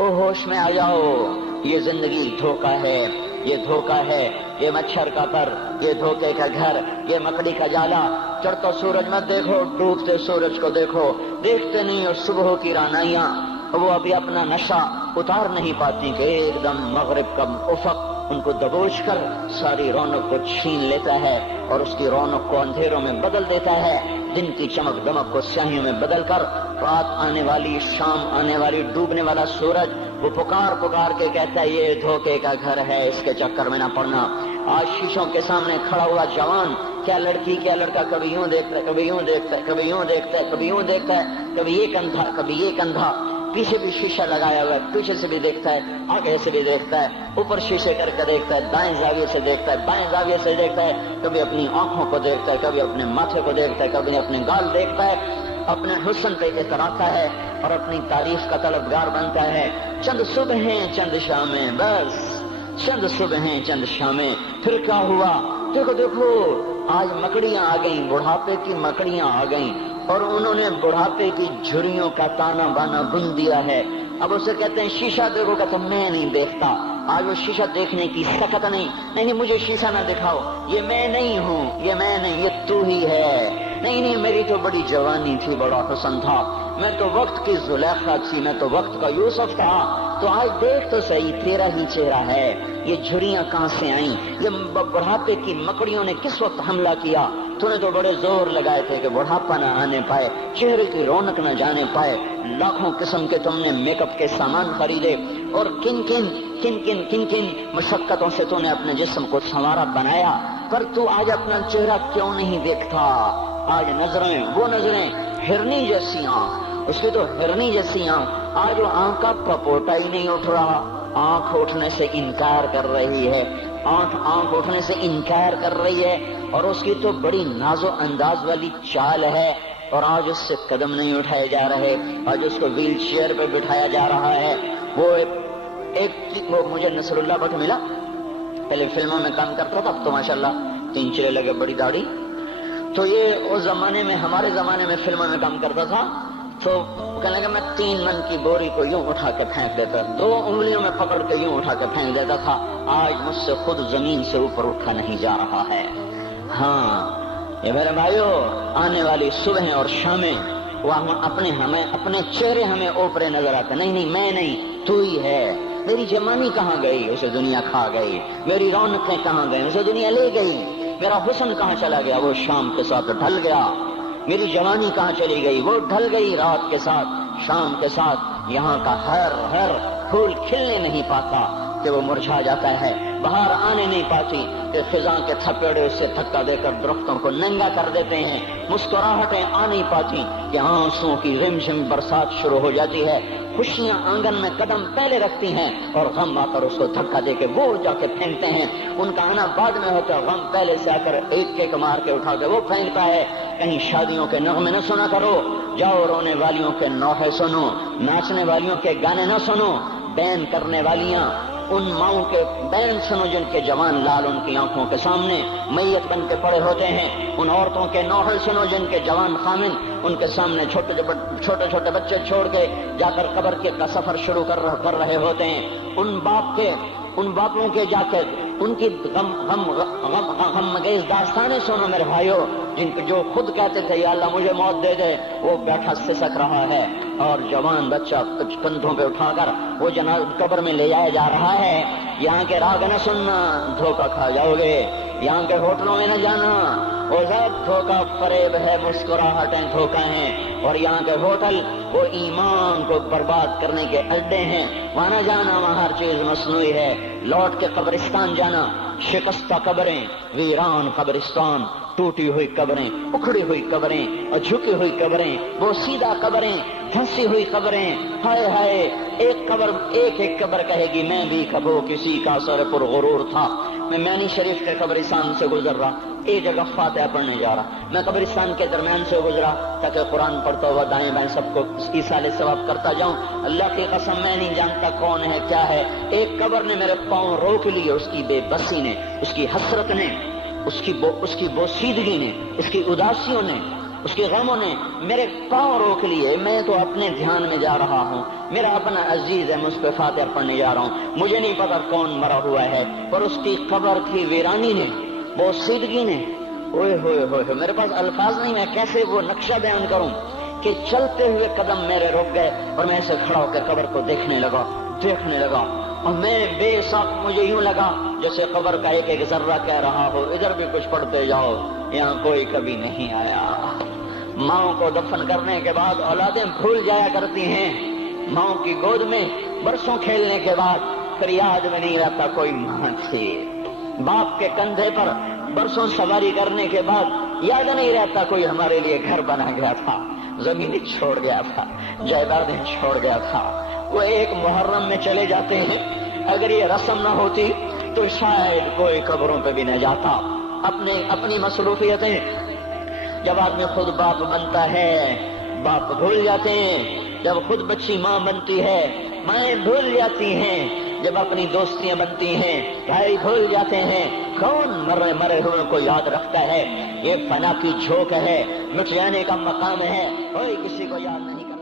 او ہوش میں آ جاؤ، یہ زندگی دھوکہ ہے، یہ دھوکہ ہے، یہ مچھر کا پر، یہ دھوکے کا گھر، یہ مکڑی کا جالا۔ چڑھتا سورج مت دیکھو، ڈوبتے سورج کو دیکھو، دیکھتے نہیں اور صبح کی رانائیاں وہ ابھی اپنا نشہ اتار نہیں پاتی کہ ایک دم مغرب کا افق ان کو دبوچ کر ساری رونق کو چھین لیتا ہے اور اس کی رونق کو اندھیروں میں بدل دیتا ہے، دن کی چمک دمک کو سیاہیوں میں بدل کر رات آنے والی، شام آنے والی، ڈوبنے والا سورج وہ پکار پکار کے کہتا ہے یہ دھوکے کا گھر ہے، اس کے چکر میں نہ پڑنا۔ آج شیشوں کے سامنے کھڑا ہوا جوان کیا لڑکی کیا لڑکا کبھی یوں دیکھتا ہے، کبھی یوں دیکھتا ہے، کبھی یوں دیکھتا ہے، کبھی یوں دیکھتا ہے، کبھی یہ کندھا کبھی یہ کندھا، پیچھے بھی شیشہ لگایا ہوا ہے، پیچھے سے بھی دیکھتا ہے، آگے سے بھی دیکھتا ہے، اوپر شیشے کر کے دیکھتا ہے، دائیں زاویے سے دیکھتا ہے، بائیں زاویے سے دیکھتا ہے، کبھی اپنی آنکھوں کو دیکھتا ہے، کبھی اپنے ماتھے کو دیکھتا ہے، کبھی اپنے گال دیکھتا ہے، اپنے حسن پہ اتراتا ہے اور اپنی تعریف کا طلبگار بنتا ہے۔ چند صبحیں چند شامیں، بس چند صبحیں چند شامیں، پھر کیا ہوا؟ دیکھو دیکھو آج مکڑیاں آ گئیں، بڑھاپے کی مکڑیاں آ گئیں اور انہوں نے بڑھاپے کی جھریوں کا تانا بانا بن دیا ہے۔ اب اسے کہتے ہیں شیشہ دیکھو، کہ تم میں نہیں دیکھتا۔ آج وہ شیشہ دیکھنے کی سکت نہیں مجھے شیشہ نہ دکھاؤ، یہ میں نہیں ہوں، یہ میں نہیں، یہ تو ہی ہے۔ نہیں میری تو بڑی جوانی تھی، بڑا حسن تھا، میں تو وقت کی زلیخا تھی، میں تو وقت کا یوسف تھا۔ تو آج دیکھ تو صحیح، تیرا ہی چہرہ ہے۔ یہ جھریاں کہاں سے آئیں؟ یہ بڑھاپے کی مکڑیوں نے کس وقت حملہ کیا؟ تو نے تو بڑے زور لگائے تھے کہ بڑھاپا نہ آنے پائے، چہرے کی رونق نہ جانے پائے، لاکھوں قسم کے تم نے میک اپ کے سامان خریدے اور کن کن مشقتوں سے تو نے اپنے جسم کو سنوارا بنایا، پر تو آج اپنا چہرہ کیوں نہیں دیکھتا؟ آج نظریں، وہ نظریں ہرنی جیسی آنکھ، اس کی تو ہرنی جیسی آنکھ، آج وہ آنکھ کا پپوٹا ہی نہیں اٹھ رہا، آنکھ اٹھنے سے انکار کر رہی ہے، آنکھ اٹھنے سے انکار کر رہی ہے، اور اس کی تو بڑی ناز و انداز والی چال ہے، اور آج اس سے قدم نہیں اٹھائے جا رہے، آج اس کو ویل چیئر پہ بٹھایا جا رہا ہے۔ وہ مجھے نصر اللہ بٹ ملا، پہلے فلموں میں کام کرتا تھا، اب تو ماشاءاللہ 3 چلے لگے، بڑی داڑھی۔ تو یہ اس زمانے میں، ہمارے زمانے میں فلموں میں کام کرتا تھا، تو کہنے لگا میں 3 من کی بوری کو یوں اٹھا کے پھینک دیتا، 2 انگلیوں میں پکڑ کے یوں اٹھا کے پھینک دیتا تھا، آج مجھ سے خود زمین سے اوپر اٹھا نہیں جا رہا ہے۔ ہاں یہ میرے بھائیو، آنے والی صبح اور شامیں وہ ہمیں اپنے چہرے ہمیں اوپرے نظر آتے، نہیں میں نہیں، تو ہی ہے۔ میری جوانی کہاں گئی؟ اسے دنیا کھا گئی۔ میری رونقیں کہاں گئی؟ اسے دنیا لے گئی۔ میرا حسن کہاں چلا گیا؟ وہ شام کے ساتھ ڈھل گیا۔ میری جوانی کہاں چلی گئی؟ وہ ڈھل گئی رات کے ساتھ، شام کے ساتھ۔ یہاں کا ہر پھول کھلنے نہیں پاتا کہ وہ مرجھا جاتا ہے، بہار آنے نہیں پاتی کہ خزاں کے تھپیڑے سے دھکا دے کر درختوں کو ننگا کر دیتے ہیں، مسکراہٹیں آ نہیں پاتی کہ آنسوؤں کی رمجھم برسات شروع ہو جاتی ہے، خوشیاں آنگن میں قدم پہلے رکھتی ہیں اور غم آ کر اس کو دھکا دے کے وہ جا کے پھینکتے ہیں۔ ان کا آنا بعد میں ہوتا ہے، غم پہلے سے آ کر ایک مار کے اٹھا کے وہ پھینکتا ہے۔ کہیں شادیوں کے نغمے نہ سنا کرو، جاؤ رونے والیوں کے نوحے سنو، ناچنے والیوں کے گانے نہ سنو، بین کرنے والیاں ان ماؤں کے بین سنو جن کے جوان لال ان کی آنکھوں کے سامنے میت بن کے پڑے ہوتے ہیں، ان عورتوں کے نوحے سنو جن کے جوان خامن ان کے سامنے چھوٹے بچے چھوڑ کے جا کر قبر کا سفر شروع کر رہے ہوتے ہیں، ان باپوں کے جا کر ان کی غم گیز داستانیں سنو میرے بھائیو، جو خود کہتے تھے یا اللہ مجھے موت دے دے، وہ بیٹھا سسک رہا ہے اور جوان بچہ کندھوں پہ اٹھا کر وہ قبر میں لے جایا جا رہا ہے۔ یہاں کے راگ نہ سننا، دھوکہ کھا جاؤ گے، یہاں کے ہوٹلوں میں نہ جانا، وہ سب دھوکہ فریب ہے، مسکراہٹیں دھوکہ ہیں، اور یہاں کے ہوٹل وہ ایمان کو برباد کرنے کے اڈے ہیں، وہاں نہ جانا، وہاں ہر چیز مصنوعی ہے۔ لوٹ کے قبرستان جانا، شکستہ قبریں، ویران قبرستان، ٹوٹی ہوئی قبریں، اکھڑی ہوئی قبریں اور جھکی ہوئی قبریں، وہ سیدھا قبریں، دھنسی ہوئی قبریں، ہائے ہائے، ایک قبر کہے گی میں بھی کبھی کسی کا سر پر غرور تھا۔ میں مینی شریف کے قبرستان سے گزر رہا، ایک جگہ فاتحہ پڑھنے جا رہا، میں قبرستان کے درمیان سے گزرا تاکہ قرآن پڑھتا ہوا دائیں بائیں سب کو ایصال ثواب کرتا جاؤں۔ اللہ کی قسم میں نہیں جانتا کون ہے کیا ہے، ایک قبر نے میرے پاؤں روک لیے، اس کی بے بسی نے، اس کی حسرت نے، اس کی بوسیدگی نے، اس کی اداسیوں نے اس کے غموں نے میرے پاؤں روک لیے، میں تو اپنے دھیان میں جا رہا ہوں، میرا اپنا عزیز ہے، میں اس پہ فاتحہ پڑھنے جا رہا ہوں، مجھے نہیں پتا کون مرا ہوا ہے، پر اس کی قبر کی ویرانی نے، وہ سیدگی نے، اوئے ہوئے ہوئے، میرے پاس الفاظ نہیں، میں کیسے وہ نقشہ بیان کروں کہ چلتے ہوئے قدم میرے رک گئے اور میں ایسے کھڑا ہو کے قبر کو دیکھنے لگا اور میں بے شک مجھے یوں لگا جیسے قبر کا ایک ایک ذرہ کہہ رہا ہو ادھر بھی کچھ پڑھتے جاؤ، یہاں کوئی کبھی نہیں آیا۔ ماؤں کو دفن کرنے کے بعد اولادیں بھول جایا کرتی ہیں، ماؤں کی گود میں برسوں کھیلنے کے بعد پھر یاد میں نہیں رہتا کوئی ماں تھی، باپ کے کندھے پر برسوں سواری کرنے کے بعد یاد نہیں رہتا کوئی ہمارے لیے گھر بنا گیا تھا، زمین چھوڑ گیا تھا، جائیدادیں چھوڑ گیا تھا، وہ ایک محرم میں چلے جاتے ہیں، اگر یہ رسم نہ ہوتی تو شاید کوئی قبروں پہ بھی نہ جاتا۔ اپنی مصروفیتیں، جب آدمی خود باپ بنتا ہے باپ بھول جاتے ہیں، جب خود بچی ماں بنتی ہے مائیں بھول جاتی ہیں، جب اپنی دوستیاں بنتی ہیں بھائی بھول جاتے ہیں، کون مرے ہوئے کو یاد رکھتا ہے؟ یہ فنا کی جھوک ہے، مٹ جانے کا مقام ہے، کوئی کسی کو یاد نہیں کرتا۔